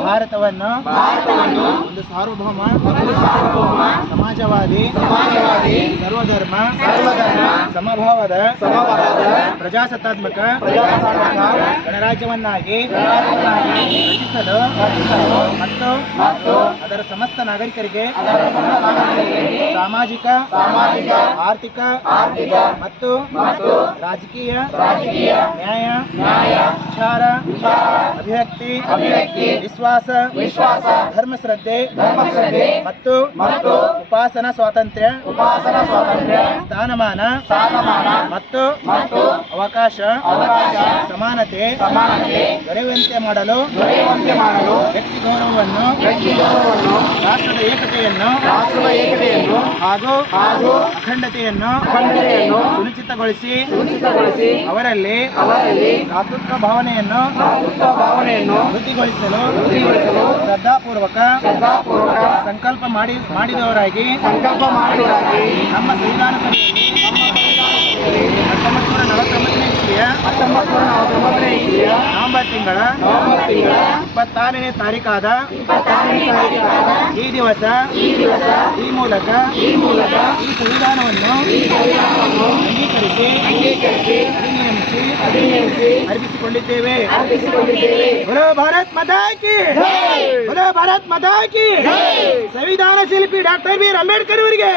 ಭಾರತವನ್ನು ಒಂದು ಸಾರ್ವಭೌಮ ಸಮಾಜವಾದಿ ಸರ್ವಧರ್ಮ ಸಮಭಾವದ ಪ್ರಜಾಸತ್ತಾತ್ಮಕ ಗಣರಾಜ್ಯವನ್ನಾಗಿ ರಚಿಸಲು ಮತ್ತು ಅದರ ಸಮಸ್ತ ನಾಗರಿಕರಿಗೆ ಸಾಮಾಜಿಕ ಸಾಮಾಜಿಕ ಆರ್ಥಿಕ ಆರ್ಥಿಕ ಮತ್ತು ರಾಜಕೀಯ ರಾಜಕೀಯ ನ್ಯಾಯ ವಿಚಾರ ಅಭಿವ್ಯಕ್ತಿ ಅಭಿವ್ಯಕ್ತಿ ವಿಶ್ವಾಸ ವಿಶ್ವಾಸ ಧರ್ಮ ಶ್ರದ್ಧೆ ಮತ್ತು ಉಪಾಸನಾ ಸ್ವಾತಂತ್ರ್ಯ ಉಪಾಸನಾ ಸ್ವಾತಂತ್ರ್ಯ ಸ್ಥಾನಮಾನ ಸ್ಥಾನಮಾನ ಮತ್ತು ಅವಕಾಶ ಅವಕಾಶ ಸಮಾನತೆ ಸಮಾನತೆ ದೊರೆಯುವಂತೆ ಮಾಡಲು ದೊರೆಯುವಂತೆ ಮಾಡಲು ವ್ಯಕ್ತಿ ಗೌರವವನ್ನು ವ್ಯಕ್ತಿ ಗೌರವವನ್ನು ರಾಷ್ಟ್ರದ ಏಕತೆಯನ್ನು ರಾಷ್ಟ್ರದ ಏಕತೆಯನ್ನು ಹಾಗೂ ಹಾಗೂ ಅಖಂಡತೆಯನ್ನು ಅಖಂಡತೆಯನ್ನು ಸುನಿಶ್ಚಿತಗೊಳಿಸಿ ಸುನಿಶ್ಚಿತಗೊಳಿಸಿ ಅವರಲ್ಲಿ ಅವರಲ್ಲಿ ಭ್ರಾತೃತ್ವ ಭಾವನೆಯನ್ನು ಭ್ರಾತೃತ್ವ ಭಾವನೆಯನ್ನು ವೃದ್ಧಿಗೊಳಿಸಲು ವೃದ್ಧಿಗೊಳಿಸಲು ಶ್ರದ್ಧಾಪೂರ್ವಕ ಶ್ರದ್ಧಾಪೂರ್ವಕ ಸಂಕಲ್ಪ ಮಾಡಿ ಮಾಡಿದವರಾಗಿ ಸಂಕಲ್ಪ ಮಾಡಿದವರಾಗಿ ನಮ್ಮ ಸಂವಿಧಾನ ಸಭೆಯಲ್ಲಿ ಹತ್ತೊಂಬತ್ತು ನೂರ ನಲವತ್ತೊಂಬತ್ತನೇ ಇಸ್ವಿಯ ಹತ್ತೊಂಬತ್ತು ನೂರ ನಲವತ್ತೊಂಬತ್ತನೇ ಇಸ್ವಿಯ ನವೆಂಬರ್ ತಿಂಗಳ ನವೆಂಬರ್ ತಿಂಗಳ ಇಪ್ಪತ್ತಾರನೇ ತಾರೀಕಾದ ಇಪ್ಪತ್ತಾರನೇ ತಾರೀಕಾದ ಈ ದಿವಸ ಈ ಮೂಲಕ ಈ ಮೂಲಕ ಈ ಸಂವಿಧಾನವನ್ನು ಅಂಗೀಕರಿಸಿ ಅಧಿನಿಯಮಿಸಿ ಅರ್ಪಿಸಿಕೊಂಡಿದ್ದೇವೆ ಬರೋ ಭಾರತ್ ಮತಾಕಿ ಬರೋ ಭಾರತ್ ಮತಾಕಿ ಸಂವಿಧಾನ ಶಿಲ್ಪಿ ಡಾಕ್ಟರ್ ಬಿ ಆರ್ ಅಂಬೇಡ್ಕರ್ ಅವರಿಗೆ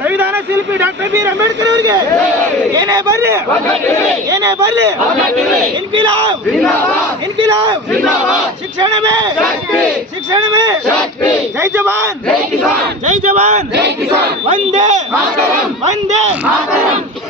ಸಂವಿಧಾನ ಶಿಲ್ಪಿ ಡಾಕ್ಟರ್ ಬಿ ಆರ್ ಅಂಬೇಡ್ಕರ್ ಅವರಿಗೆ ಏನೇ ಬರ್ಲಿ ಏನೇ ಬರ್ಲಿ ಇನ್ಕಿಲಾಬ್ ಇನ್ಕಿಲಾಬ್ ಶಿಕ್ಷಣವೇ ಶಿಕ್ಷಣವೇ जय जवान। जय किसान। जय जवान। जय किसान। वंदे। मातरम। वंदे। मातरम।